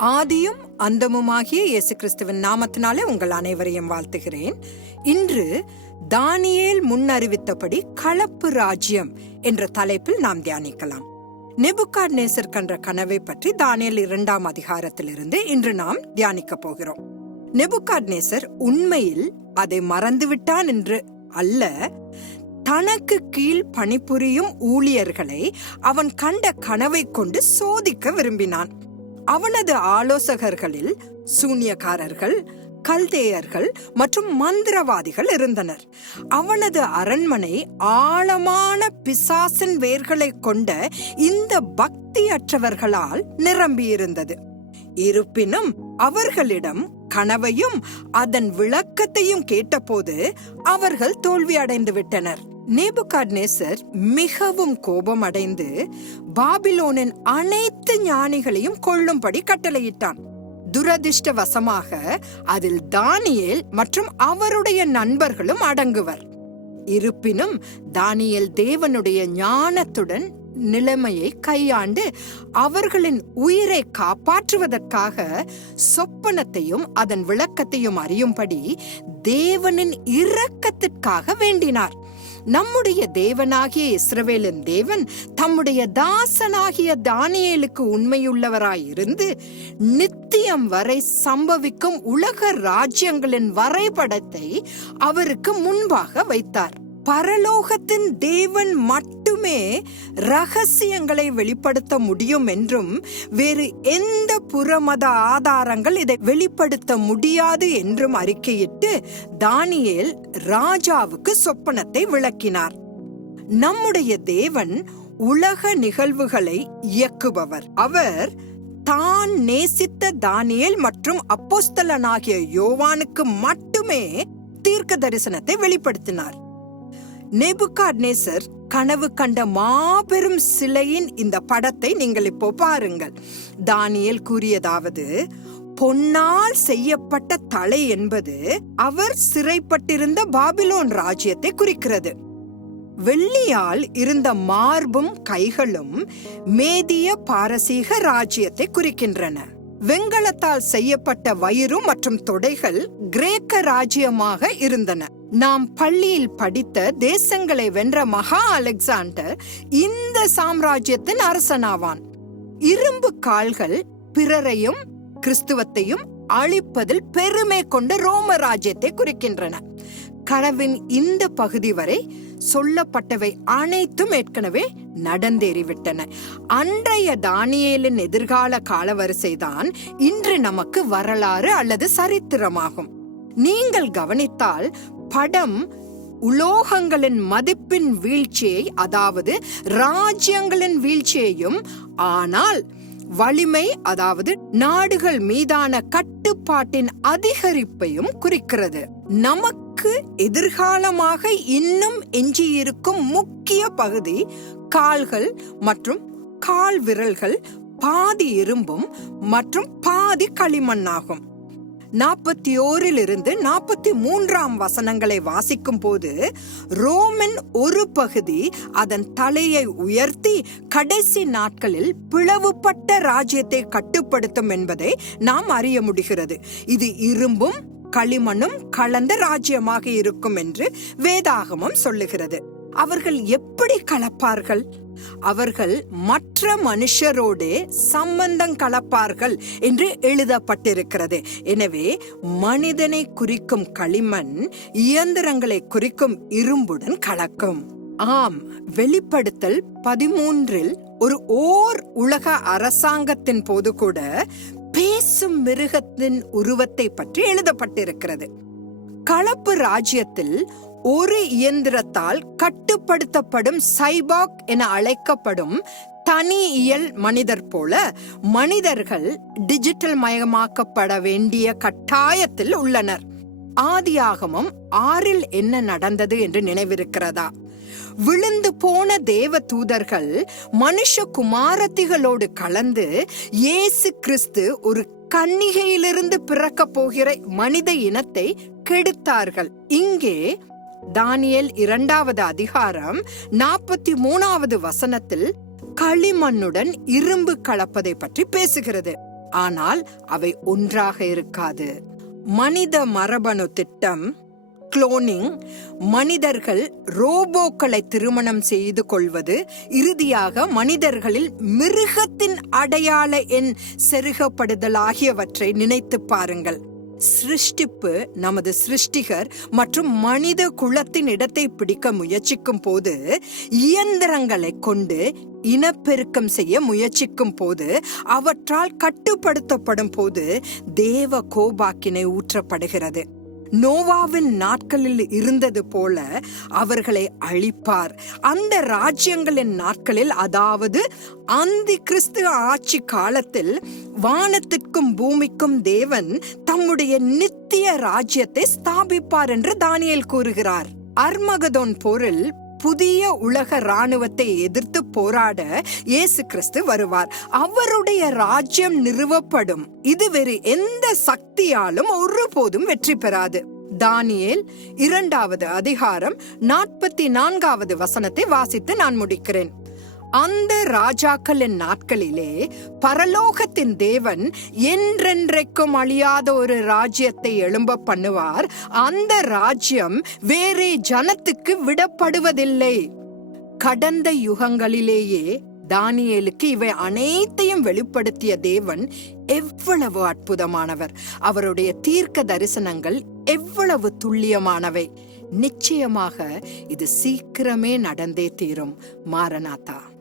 ஆதியும் அந்தமுமாகிய இயேசு கிறிஸ்துவின் நாமத்தினாலே உங்கள் அனைவரையும் வாழ்த்துகிறேன். இன்று தானியேல் முன்னறிவித்தபடி கலப்பு ராஜ்யம் என்ற தலைப்பில் நாம் தியானிக்கலாம். நெபுகாட் நேசர் கன்ற கனவை பற்றி தானியல் இரண்டாம் அதிகாரத்திலிருந்து இன்று நாம் தியானிக்க போகிறோம். நெபுகாட் நேசர் உண்மையில் அதை மறந்துவிட்டான் என்று அல்ல தனக்கு கீழ் பணிபுரியும் ஊழியர்களை அவன் கண்ட கனவை கொண்டு சோதிக்க விரும்பினான். அவனது ஆலோசகர்களில் சூனியக்காரர்கள் கல்தேயர்கள் மற்றும் மந்திரவாதிகள் இருந்தனர். அவனது அரண்மனை ஆழமான பிசாசின் வேர்களை கொண்ட இந்த பக்தியற்றவர்களால் நிரம்பியிருந்தது. இருப்பினும் அவர்களிடம் கனவையும் அதன் விளக்கத்தையும் கேட்டபோது அவர்கள் தோல்வி அடைந்து விட்டனர் நேபுகாட்நேசர் மிகவும் கோபமடைந்து பாபிலோனின் அனைத்து ஞானிகளையும் கொள்ளும்படி கட்டளையிட்டான். துரதிர்ஷ்டவசமாக அதில் தானியேல் மற்றும் அவருடைய நண்பர்களும் அடங்குவர். இருப்பினும் தானியேல் தேவனுடைய ஞானத்துடன் நிலைமையை கையாண்டு அவர்களின் உயிரை காப்பாற்றுவதற்காக சொப்பனத்தையும் அதன் விளக்கத்தையும் அறியும்படி தேவனின் இரக்கத்திற்காக வேண்டினார். நம்முடைய தேவனாகிய இஸ்ரவேலின் தேவன் தம்முடைய தாசனாகிய தானியேலுக்கு உண்மையுள்ளவராயிருந்து நித்தியம் வரை சம்பவிக்கும் உலக ராஜ்யங்களின் வரைபடத்தை அவருக்கு முன்பாக வைத்தார். பரலோகத்தின் தேவன் மட்டும் ரகசியங்களை வெளிப்படுத்த முடியும் என்றும் வேறு எந்த புறமத ஆதாரங்கள் இதை வெளிப்படுத்த முடியாது என்றும் அறிக்கையிட்டு தானியேல் ராஜாவுக்கு சொப்பனத்தை விளக்கினார். நம்முடைய தேவன் உலக நிகழ்வுகளை இயக்குபவர். அவர் தான் நேசித்த தானியேல் மற்றும் அப்போஸ்தலனாகிய யோவானுக்கு மட்டுமே தீர்க்க தரிசனத்தை வெளிப்படுத்தினார். நெபுகாட்நேசர் கனவு கண்ட மாபெரும் சிலையின் இந்த படத்தை நீங்கள் இப்போ பாருங்கள். தானியல் கூறியதாவது பொன்னால் செய்யப்பட்ட தலை என்பது அவர் சிறைப்பட்டிருந்த பாபிலோன் ராஜ்யத்தை குறிக்கிறது. வெள்ளியால் இருந்த மார்பும் கைகளும் மேதிய பாரசீக ராஜ்யத்தை குறிக்கின்றன. வெங்கலத்தால் செய்யப்பட்ட வயிறு மற்றும் தொடைகள் கிரேக்க ராஜ்யமாக இருந்தன. நாம் பள்ளியில் படித்த தேசங்களை வென்ற மகா அலெக்சாண்டர் இந்த சாம்ராஜ்யத்தின் அரசனாவான். இரும்பு கால்கள் பிறரையும் கிறிஸ்துவத்தையும் அழிப்பதில் பெருமை கொண்ட ரோம ராஜ்யத்தை குறிக்கின்றன. கனவின் இந்த பகுதி வரை சொல்லப்பட்டவை அனைத்தும் ஏற்கனவே நடந்தேறிவிட்டன. அன்றைய தானியலின் எதிர்கால காலவரிசைதான் இன்று நமக்கு வரலாறு அல்லது சரித்திரமாகும். நீங்கள் கவனித்தால் படம் உலோகங்களின் மதிப்பின் வீழ்ச்சியை அதாவது ராஜ்யங்களின் வீழ்ச்சியையும் ஆனால் வலிமை அதாவது நாடுகள் மீதான கட்டுப்பாட்டின் அதிகரிப்பையும் குறிக்கிறது. நமக்கு எதிர்காலமாக இன்னும் எஞ்சியிருக்கும் முக்கிய பகுதி கால்கள் மற்றும் கால் விரல்கள் பாதி இரும்பும் மற்றும் பாதி களிமண்ணாகும். நாற்பத்தி ஓரிலிருந்து நாற்பத்தி மூன்றாம் வசனங்களை வாசிக்கும் போது ரோமன் ஒரு பகுதி அதன் தலையை உயர்த்தி கடைசி நாட்களில் பிளவுபட்ட ராஜ்யத்தை கட்டுப்படுத்தும் என்பதை நாம் அறிய முடிகிறது. இது இரும்பும் களிமண்ணும் கலந்த ராஜ்யமாக இருக்கும் என்று வேதாகமம் சொல்லுகிறது. அவர்கள் எப்படி கலப்பார்கள்? அவர்கள் மற்ற மனுஷரோடு சம்பந்தம் கலப்பார்கள் என்று எழுதப்பட்டிருக்கிறது. எனவே மனிதனை குறிக்கும் களிமண் இயந்திரங்களை குறிக்கும் இரும்புடன் கலக்கும். ஆம் வெளிப்படுத்தல் பதிமூன்றில் ஒரு ஓர் உலக அரசாங்கத்தின் போது கூட பேசும் மிருகத்தின் உருவத்தை பற்றி எழுதப்பட்டிருக்கிறது. கலப்பு ராஜ்யத்தில் ஒரு இயந்திரத்தால் கட்டுப்படுத்தப்படும் சைபாக் என அழைக்கப்படும் தனி இயல் மனிதர் போல மனிதர்கள் டிஜிட்டல் மயமாக்கப்பட வேண்டிய கட்டாயத்தில் உள்ளனர். ஆதியாகமம் ஆறில் என்ன நடந்தது என்று நினைவிருக்கிறதா? விழுந்து போன தேவ தூதர்கள் மனுஷ குமாரத்திகளோடு கலந்து இயேசு கிறிஸ்து ஒரு கன்னிகையிலிருந்து பிறக்க போகிற மனித இனத்தை கெடுத்தார்கள். இங்கே தானியல் இரண்டாவது அதிகாரம் நாற்பத்தி மூணாவது வசனத்தில் களிமண்ணுடன் இரும்பு கலப்பதை பற்றி பேசுகிறது. ஆனால் அவை ஒன்றாக இருக்காது. மனித மரபணு திட்டம் குளோனிங் மனிதர்கள் ரோபோக்களை திருமணம் செய்து கொள்வது இறுதியாக மனிதர்களில் மிருகத்தின் அடையாள எண் செருகப்படுதல் ஆகியவற்றை நினைத்து பாருங்கள். சிருஷ்டிப்பு நமது சிருஷ்டிகர் மற்றும் மனித குலத்தின் இடத்தை பிடிக்க முயற்சிக்கும் போது இயந்திரங்களை கொண்டு இனப்பெருக்கம் செய்ய முயற்சிக்கும் போது அவற்றால் கட்டுப்படுத்தப்படும் போது தேவ கோபாக்கினை ஊற்றப்படுகிறது. நோவாவின் நாட்களில் இருந்தது போல அவர்களை அழிப்பார். அந்த ராஜ்யங்களின் நாட்களில் அதாவது அந்தி கிறிஸ்து ஆட்சி காலத்தில் வானத்திற்கும் பூமிக்கும் தேவன் தம்முடைய நித்திய ராஜ்யத்தை ஸ்தாபிப்பார் என்று தானியல் கூறுகிறார். அர்மகதோன் போரில் புதிய உலக ராணுவத்தை எதிர்த்து போராட இயேசு கிறிஸ்து வருவார். அவருடைய ராஜ்யம் நிறுவப்படும். இது வேறு எந்த சக்தியாலும் ஒருபோதும் வெற்றி பெறாது. தானியேல் இரண்டாவது அதிகாரம் நாற்பத்தி நான்காவது வசனத்தை வாசித்து நான் முடிக்கிறேன். அந்த ராஜாக்களின் நாட்களிலே பரலோகத்தின் தேவன் என்றென்றைக்கும் அழியாத ஒரு ராஜ்யத்தை எழும்ப பண்ணுவார். அந்த ராஜ்யம் வேறே ஜனத்துக்கு விடப்படுவதில்லை. கடந்த யுகங்களிலேயே தானியலுக்கு இவை அனைத்தையும் வெளிப்படுத்திய தேவன் எவ்வளவு அற்புதமானவர். அவருடைய தீர்க்க தரிசனங்கள் எவ்வளவு துல்லியமானவை. நிச்சயமாக இது சீக்கிரமே நடந்தே தீரும். மாரநாதா.